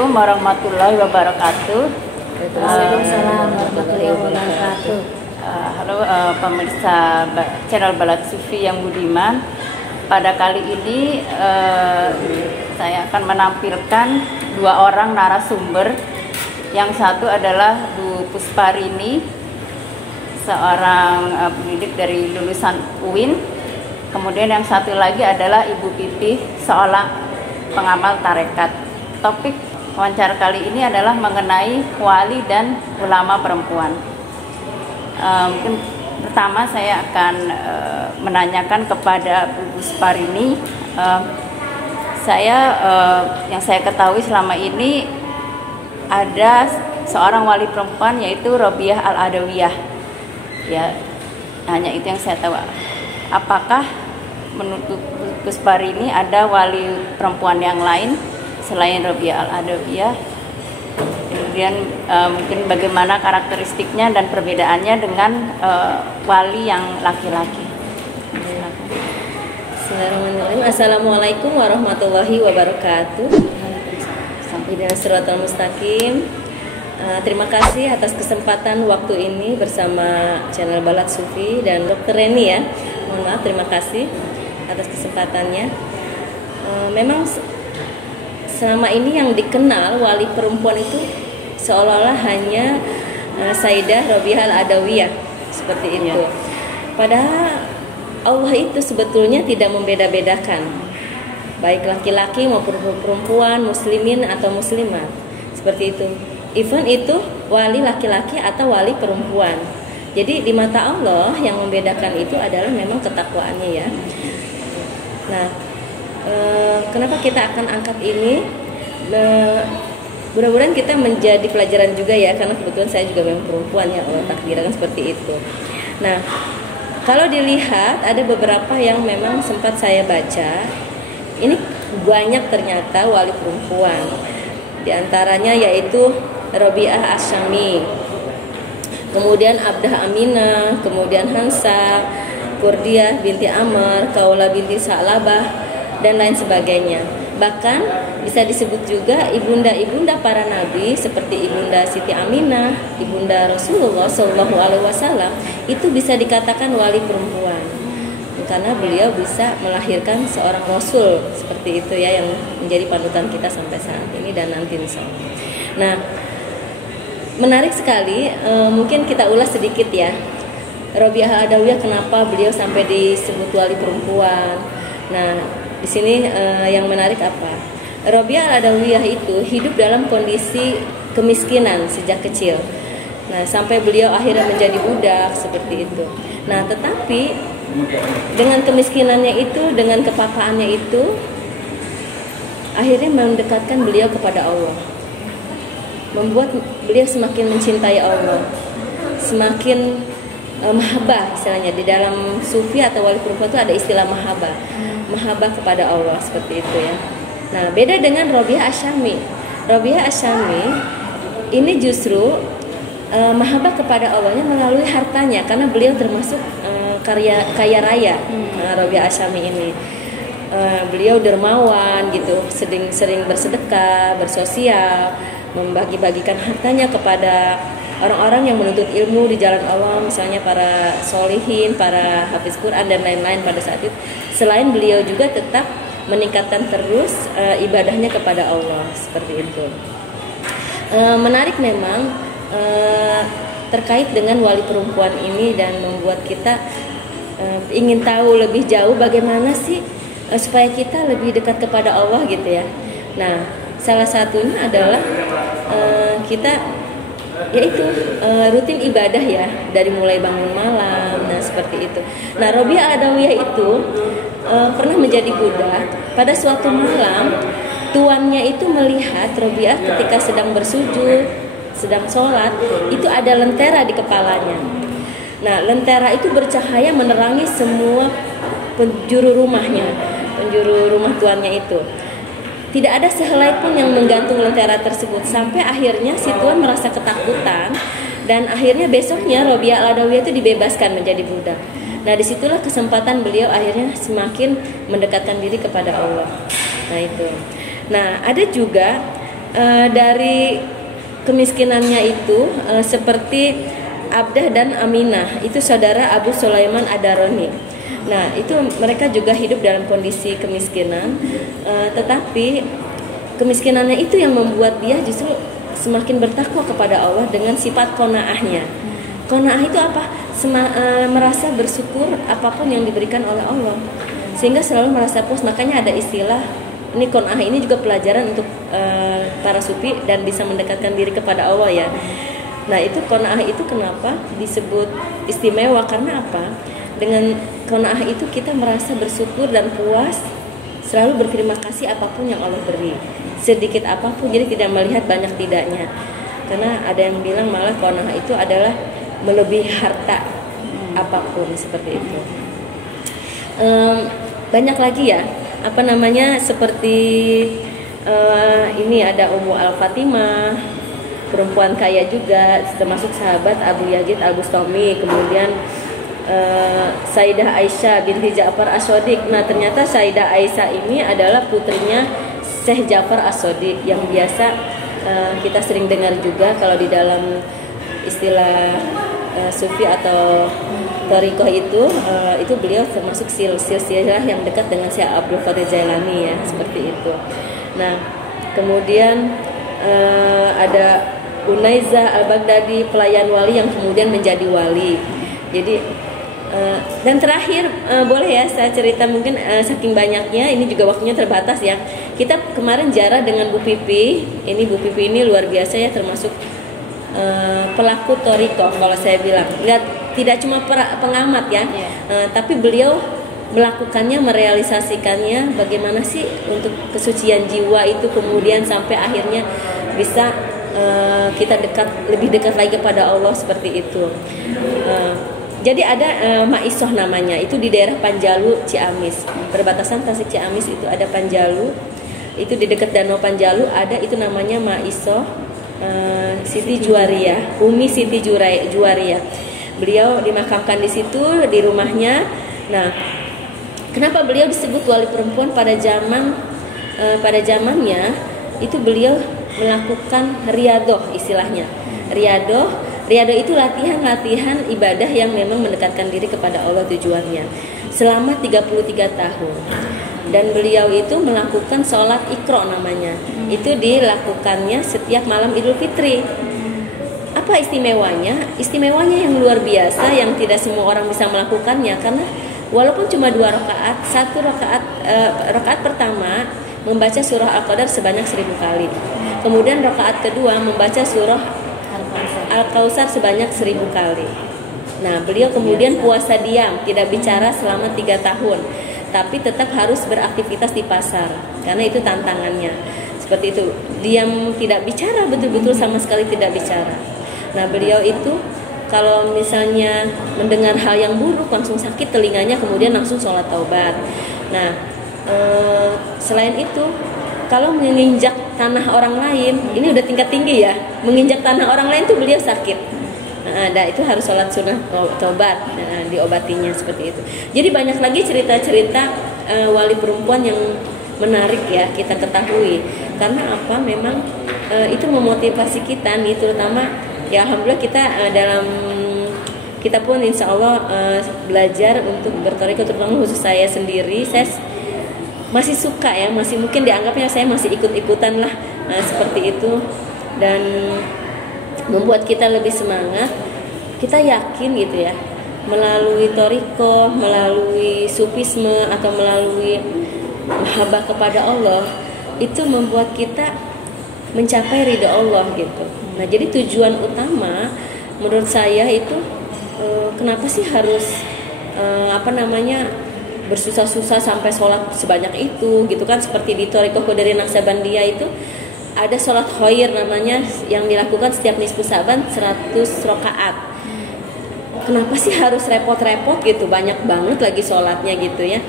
Assalamualaikum warahmatullahi wabarakatuh. Waalaikumsalam warahmatullahi wabarakatuh. Halo pemirsa channel Balat Sufi yang budiman. Pada kali ini saya akan menampilkan dua orang narasumber. Yang satu adalah Bu Pusparini, seorang pendidik dari lulusan UIN. Kemudian yang satu lagi adalah Ibu Pipih, seorang pengamal tarekat. Topik wawancara kali ini adalah mengenai wali dan ulama perempuan. Mungkin pertama saya akan menanyakan kepada Bu Pusparini. Yang saya ketahui selama ini ada seorang wali perempuan yaitu Robiah Al-Adawiyah. Ya, hanya itu yang saya tahu. Apakah menurut Pusparini ada wali perempuan yang lain selain Robiah Al-Adawiyah? Kemudian mungkin bagaimana karakteristiknya dan perbedaannya dengan wali yang laki-laki? Bismillahirrahmanirrahim. Assalamualaikum warahmatullahi wabarakatuh. Sampai Siratal Mustaqim. Terima kasih atas kesempatan waktu ini bersama channel Balat Sufi dan Dr. Reni ya. Mohon maaf, terima kasih atas kesempatannya. Memang selama ini yang dikenal wali perempuan itu seolah-olah hanya Sayyidah Robiah Al-Adawiyah seperti itu. Padahal Allah itu sebetulnya tidak membeda-bedakan baik laki-laki maupun perempuan, muslimin atau muslimat seperti itu. Even itu wali laki-laki atau wali perempuan. Jadi di mata Allah yang membedakan itu adalah memang ketakwaannya ya. Nah, kenapa kita akan angkat ini? Mudah-mudahan kita menjadi pelajaran juga ya, karena kebetulan saya juga memang perempuan ya, Allah takdirkan seperti itu. Nah, kalau dilihat ada beberapa yang memang sempat saya baca, ini banyak ternyata wali perempuan. Di antaranya yaitu Robiah Asyami, kemudian Abdah Aminah, kemudian Hansa, Kurdiah binti Amr, Kaula binti Sa'labah, dan lain sebagainya. Bahkan bisa disebut juga ibunda-ibunda para nabi seperti ibunda Siti Aminah, ibunda Rasulullah SAW, itu bisa dikatakan wali perempuan karena beliau bisa melahirkan seorang rasul seperti itu ya, yang menjadi panutan kita sampai saat ini dan nanti insyaallah. Nah, menarik sekali, mungkin kita ulas sedikit ya. Robiah Al-Adawiyah, kenapa beliau sampai disebut wali perempuan? Nah, di sini yang menarik apa? Robiah Al-Adawiyah itu hidup dalam kondisi kemiskinan sejak kecil. Nah, sampai beliau akhirnya menjadi budak seperti itu. Nah, tetapi dengan kemiskinannya itu, dengan kepapaannya itu, akhirnya mendekatkan beliau kepada Allah, membuat beliau semakin mencintai Allah, semakin mahabbah istilahnya. Di dalam sufi atau wali perempuan itu ada istilah mahabbah, mahabbah kepada Allah seperti itu ya. Nah, beda dengan Robiah Asyami. Robiah Asyami ini justru mahabbah kepada Allahnya melalui hartanya, karena beliau termasuk kaya raya. Robiah Asyami ini beliau dermawan gitu, sering bersedekah, bersosial, membagi-bagikan hartanya kepada orang-orang yang menuntut ilmu di jalan Allah, misalnya para solihin, para hafiz Quran dan lain-lain pada saat itu. Selain beliau juga tetap meningkatkan terus ibadahnya kepada Allah seperti itu. Menarik memang terkait dengan wali perempuan ini dan membuat kita ingin tahu lebih jauh bagaimana sih supaya kita lebih dekat kepada Allah gitu ya. Nah, salah satunya adalah kita yaitu rutin ibadah ya, dari mulai bangun malam. Nah, seperti itu. Nah, Robiah Al-Adawiyah itu pernah menjadi budak. Pada suatu malam tuannya itu melihat Robiah ketika sedang bersujud, sedang sholat, itu ada lentera di kepalanya. Nah, lentera itu bercahaya menerangi semua penjuru rumahnya, penjuru rumah tuannya itu. Tidak ada sehelai pun yang menggantung lentera tersebut, sampai akhirnya si tuan merasa ketakutan dan akhirnya besoknya Robiah Al-Adawiyah itu dibebaskan menjadi budak. Nah, disitulah kesempatan beliau akhirnya semakin mendekatkan diri kepada Allah. Nah, itu. Nah, ada juga dari kemiskinannya itu seperti Abdah dan Aminah, itu saudara Abu Sulaiman Ad-Darani. Nah, itu mereka juga hidup dalam kondisi kemiskinan, tetapi kemiskinannya itu yang membuat dia justru semakin bertakwa kepada Allah dengan sifat qanaahnya. Qanaah itu apa? Merasa bersyukur apapun yang diberikan oleh Allah, sehingga selalu merasa puas. Makanya ada istilah ini, qanaah ini juga pelajaran untuk para sufi dan bisa mendekatkan diri kepada Allah ya. Nah, itu qanaah itu kenapa disebut istimewa, karena apa? Dengan qanaah itu kita merasa bersyukur dan puas, selalu berterima kasih apapun yang Allah beri, sedikit apapun, jadi tidak melihat banyak tidaknya. Karena ada yang bilang malah qanaah itu adalah melebihi harta apapun, seperti itu. Banyak lagi ya, seperti ini ada Ummu Al-Fatimah, perempuan kaya juga, termasuk sahabat Abu Yazid Al-Bustami. Kemudian Sayyidah Aisyah binti Ja'far As-Shadiq. Nah, ternyata Sayyidah Aisyah ini adalah putrinya Syekh Ja'far As-Shadiq, yang biasa kita sering dengar juga kalau di dalam istilah sufi atau thariqah itu beliau termasuk silsilah yang dekat dengan Syekh Abdul Qadir Jailani ya, seperti itu. Nah, kemudian ada Unaizah Al-Baghdadi, pelayan wali yang kemudian menjadi wali. Jadi dan terakhir boleh ya saya cerita, mungkin saking banyaknya ini juga waktunya terbatas ya. Kita kemarin ziarah dengan Bu Pipi. Ini Bu Pipi ini luar biasa ya, termasuk pelaku thariqah kalau saya bilang. Tidak cuma pengamat ya, tapi beliau melakukannya, merealisasikannya, bagaimana sih untuk kesucian jiwa itu kemudian sampai akhirnya bisa kita lebih dekat lagi kepada Allah, seperti itu. Jadi ada Maisoh namanya, itu di daerah Panjalu, Ciamis, perbatasan Tasik Ciamis itu ada Panjalu, itu di dekat Danau Panjalu ada itu namanya Maisoh Siti Juwaria, Umi Siti Juwaria. Beliau dimakamkan di situ, di rumahnya. Nah, kenapa beliau disebut wali perempuan pada zamannya itu beliau melakukan riyadoh, istilahnya riyadoh itu latihan ibadah yang memang mendekatkan diri kepada Allah tujuannya selama 33 tahun. Dan beliau itu melakukan sholat Iqra namanya. Itu dilakukannya setiap malam Idul Fitri. Apa istimewanya? Istimewanya yang luar biasa, yang tidak semua orang bisa melakukannya, karena walaupun cuma 2 rakaat, satu rakaat pertama membaca surah Al-Qadar sebanyak 1000 kali. Kemudian rakaat kedua membaca surah Al-Kautsar sebanyak 1000 kali. Nah, beliau kemudian puasa diam, tidak bicara selama 3 tahun, tapi tetap harus beraktivitas di pasar, karena itu tantangannya. Seperti itu, diam, tidak bicara, betul-betul sama sekali tidak bicara. Nah, beliau itu kalau misalnya mendengar hal yang buruk langsung sakit telinganya, kemudian langsung sholat taubat. Nah, selain itu, kalau menginjak tanah orang lain, ini udah tingkat tinggi ya, menginjak tanah orang lain tuh beliau sakit. Nah, itu harus sholat sunnah taubat, diobatinya, seperti itu. Jadi banyak lagi cerita-cerita wali perempuan yang menarik ya kita ketahui. Karena apa? Memang itu memotivasi kita nih, terutama ya alhamdulillah kita pun insya Allah belajar untuk berthariqah, terutama khusus saya sendiri. Saya masih suka ya, masih mungkin dianggapnya saya masih ikut-ikutan lah, seperti itu, dan membuat kita lebih semangat. Kita yakin gitu ya, melalui thariqah, melalui sufisme atau melalui mahabbah kepada Allah, itu membuat kita mencapai ridha Allah gitu. Nah, jadi tujuan utama menurut saya itu kenapa sih harus bersusah-susah sampai sholat sebanyak itu gitu kan. Seperti di Thariqah Qadariyah Naqsabandiyah itu ada sholat khair namanya, yang dilakukan setiap nisfu Sa'ban 100 rakaat. Kenapa sih harus repot-repot gitu, banyak banget lagi sholatnya gitu ya,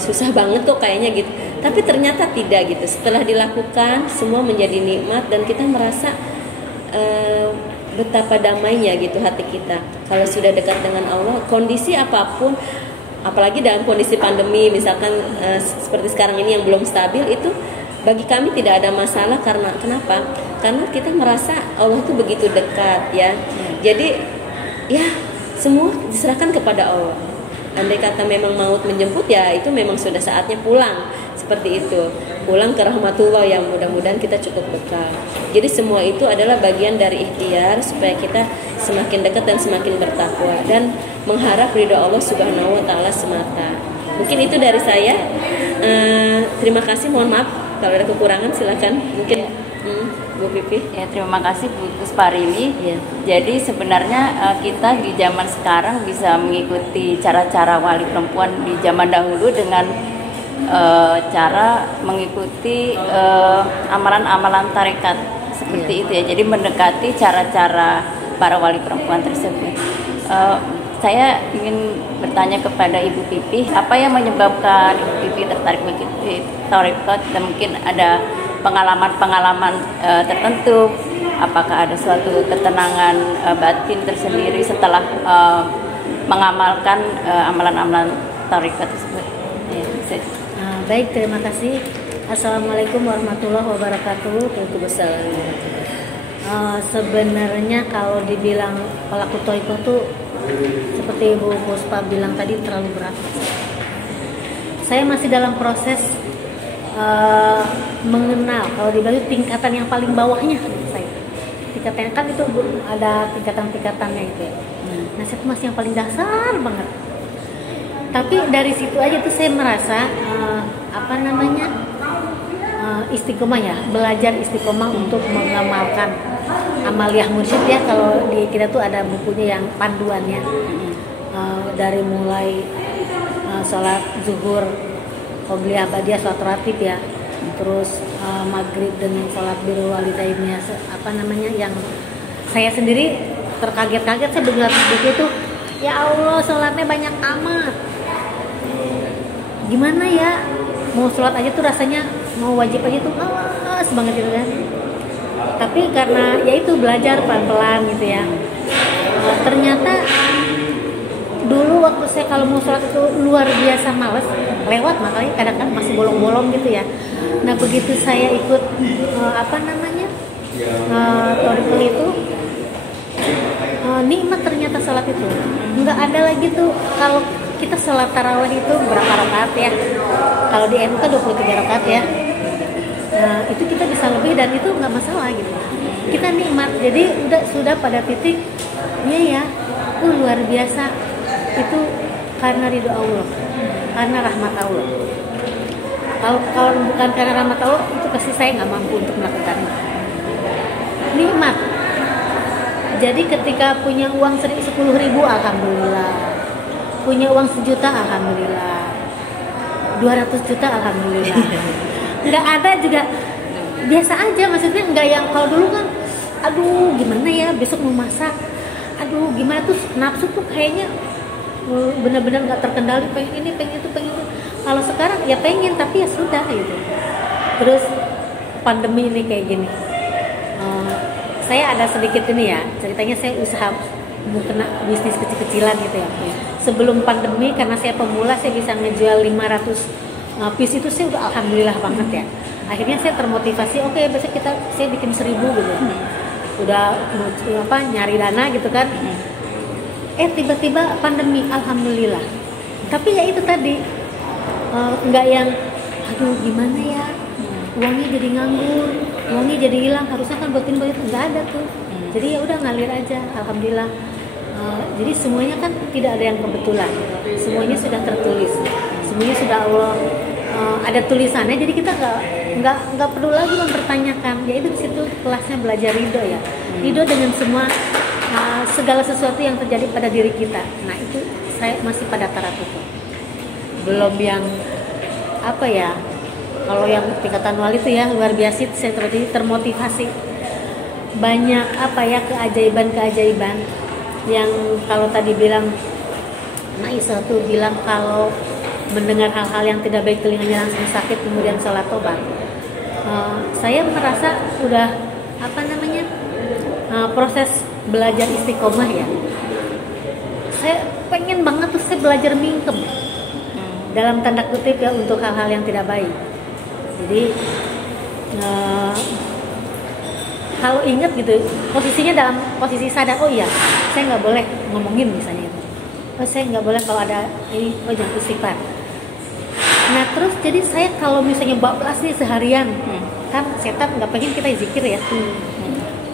susah banget kok kayaknya gitu. Tapi ternyata tidak gitu, setelah dilakukan semua menjadi nikmat, dan kita merasa betapa damainya gitu hati kita kalau sudah dekat dengan Allah. Kondisi apapun, apalagi dalam kondisi pandemi misalkan seperti sekarang ini yang belum stabil, itu bagi kami tidak ada masalah. Karena kenapa? Karena kita merasa Allah itu begitu dekat ya. Jadi ya semua diserahkan kepada Allah. Andai kata memang maut menjemput, ya itu memang sudah saatnya pulang, seperti itu, pulang ke rahmatullah yang mudah-mudahan kita cukup bekal. Jadi semua itu adalah bagian dari ikhtiar supaya kita semakin dekat dan semakin bertakwa dan mengharap ridho Allah Subhanahu wa taala semata. Mungkin itu dari saya. Terima kasih, mohon maaf kalau ada kekurangan, silakan mungkin Bu Pipi. Ya, terima kasih Bu Pusparini. Ya. Jadi sebenarnya kita di zaman sekarang bisa mengikuti cara-cara wali perempuan di zaman dahulu dengan cara mengikuti amalan-amalan tarekat seperti itu ya. Jadi mendekati cara-cara para wali perempuan tersebut. Saya ingin bertanya kepada Ibu Pipi, apa yang menyebabkan Ibu Pipi tertarik mengikuti tarekat, dan mungkin ada pengalaman-pengalaman tertentu, apakah ada suatu ketenangan batin tersendiri setelah mengamalkan amalan-amalan tarekat tersebut? Ya, baik, terima kasih. Assalamualaikum warahmatullahi wabarakatuh. Waalaikumsalam. Sebenarnya kalau dibilang pelaku tarekat tuh seperti Ibu Puspa bilang tadi terlalu berat. Saya masih dalam proses mengenal, kalau dibilang tingkatan yang paling bawahnya saya. Tingkatan kan itu ada tingkatan-tingkatannya gitu ya. Nah, saya masih yang paling dasar banget. Tapi dari situ aja tuh saya merasa istiqomah ya, belajar istiqomah untuk mengamalkan amaliyah mursyid ya. Kalau di kita tuh ada bukunya yang panduannya dari mulai sholat zuhur, qobliyah, ba'diyah, sholat rawatib ya, terus maghrib dengan sholat birrul walidainnya, yang saya sendiri terkaget-kaget saya begitu buku itu, ya Allah sholatnya banyak amat, gimana ya, mau sholat aja tuh rasanya, mau wajib aja tuh malas banget gitu kan. Tapi karena ya itu belajar pelan-pelan gitu ya, ternyata dulu waktu saya kalau mau sholat itu luar biasa males, lewat makanya kadang-kadang masih bolong-bolong gitu ya. Nah begitu saya ikut tarekat itu, nikmat ternyata sholat itu. Nggak ada lagi tuh kalau kita sholat tarawih itu berapa rakaat ya? Kalau di MK 23 rakaat ya. Nah itu kita bisa lebih dan itu nggak masalah gitu. Kita nikmat. Jadi sudah pada titik, ya, luar biasa. Itu karena ridho Allah, karena rahmat Allah. Kalau bukan karena rahmat Allah, itu pasti saya nggak mampu untuk melakukannya. Nikmat. Jadi ketika punya uang 10.000, alhamdulillah. Punya uang 1 juta, alhamdulillah. 200 juta, alhamdulillah. Nggak ada juga biasa aja, maksudnya nggak yang kalau dulu kan, aduh gimana ya besok mau masak, aduh gimana tuh nafsu tuh kayaknya benar-benar nggak terkendali, pengen ini pengen itu. Kalau sekarang ya pengen tapi ya sudah gitu. Terus pandemi ini kayak gini, saya ada sedikit ini ya ceritanya, saya usaha mau kena bisnis kecil-kecilan gitu ya. Sebelum pandemi karena saya pemula, saya bisa ngejual 500 piece itu saya udah alhamdulillah banget ya. Akhirnya saya termotivasi, oke, besok saya bikin 1.000 gitu. Udah nyari dana gitu kan. Tiba-tiba pandemi, alhamdulillah. Tapi ya itu tadi, nggak yang aduh gimana ya, uangnya jadi nganggur, uangnya jadi hilang, harusnya kan buat ini nggak ada tuh. Jadi ya udah ngalir aja, alhamdulillah. Jadi semuanya kan tidak ada yang kebetulan, semuanya sudah tertulis, semuanya sudah Allah ada tulisannya. Jadi kita nggak perlu lagi mempertanyakan. Ya itu di situ kelasnya belajar ridho ya, ridho dengan semua segala sesuatu yang terjadi pada diri kita. Nah itu saya masih pada taraf itu, belum yang kalau yang tingkatan wali itu ya luar biasa. Saya termotivasi banyak keajaiban yang kalau tadi bilang Naisa tuh bilang kalau mendengar hal-hal yang tidak baik telinganya langsung sakit kemudian sholat tobat. Saya merasa udah proses belajar istiqomah ya. Saya pengen banget tuh saya belajar mingkem dalam tanda kutip ya untuk hal-hal yang tidak baik. Jadi eh, kalau ingat gitu posisinya dalam posisi sadar, oh iya saya nggak boleh ngomongin misalnya itu, oh saya nggak boleh kalau ada ini, oh jangan istighfar. Nah terus jadi saya kalau misalnya bablas nih seharian, kan setan nggak pengen kita zikir ya,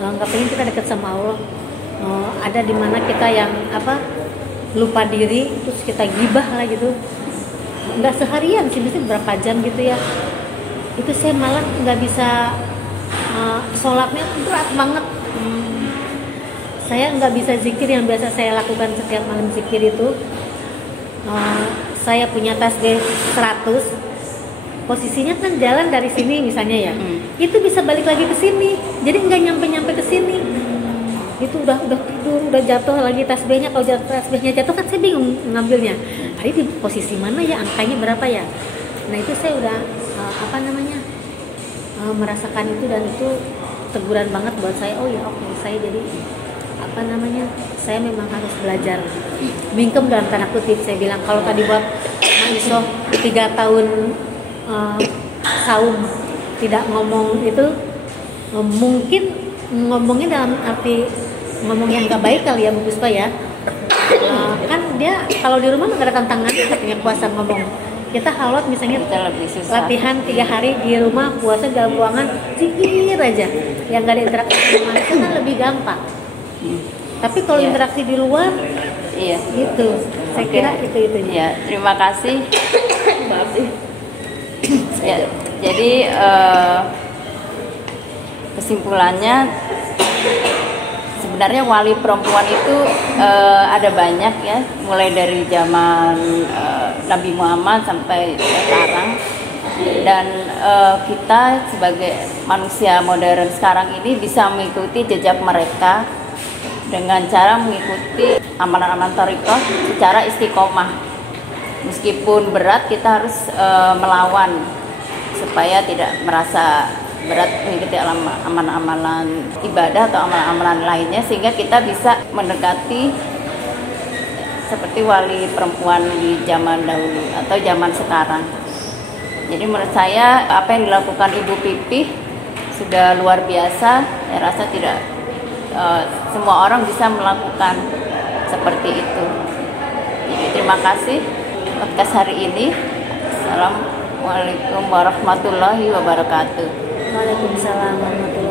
nggak pengen kita dekat sama Allah. Ada di mana kita yang apa lupa diri, terus kita gibah lah gitu, nggak seharian sih, mesti berapa jam gitu ya. Itu saya malah nggak bisa, sholatnya berat banget. Saya nggak bisa zikir yang biasa saya lakukan setiap malam zikir itu. Saya punya tasbih 100, posisinya kan jalan dari sini misalnya ya, itu bisa balik lagi ke sini, jadi nggak nyampe ke sini. Itu udah tidur, udah jatuh lagi tasbihnya. Kalau tasbihnya jatuh kan saya bingung ngambilnya. Tadi di posisi mana ya, angkanya berapa ya? Nah itu saya udah merasakan itu, dan itu teguran banget buat saya. Oh ya oke, saya jadi saya memang harus belajar mingkem dalam tanda kutip. Saya bilang kalau tadi buat Maiso 3 tahun saum tidak ngomong itu, mungkin ngomongnya dalam arti ngomong yang nggak baik kali ya Bu Puspa ya. Kan dia kalau di rumah nggak ada tantangan, katanya puasa ngomong. Kita halot misalnya latihan 3 hari di rumah, puasa dalam ruangan zikir aja, yang nggak ada interaksi sama manusia kan lebih gampang. Tapi kalau interaksi di luar, gitu. Saya kira itu. Ya, terima kasih. Maaf sih. Ya, jadi kesimpulannya sebenarnya wali perempuan itu ada banyak ya, mulai dari zaman Nabi Muhammad sampai sekarang. Dan kita sebagai manusia modern sekarang ini bisa mengikuti jejak mereka dengan cara mengikuti amalan-amalan thariqah secara istiqomah. Meskipun berat, kita harus melawan supaya tidak merasa berat mengikuti amalan-amalan ibadah atau amalan-amalan lainnya, sehingga kita bisa mendekati seperti wali perempuan di zaman dahulu atau zaman sekarang. Jadi menurut saya apa yang dilakukan Ibu Pipih sudah luar biasa. Saya rasa tidak semua orang bisa melakukan seperti itu. Jadi terima kasih podcast hari ini. Assalamualaikum warahmatullahi wabarakatuh. Waalaikumsalam warahmatullahi wabarakatuh.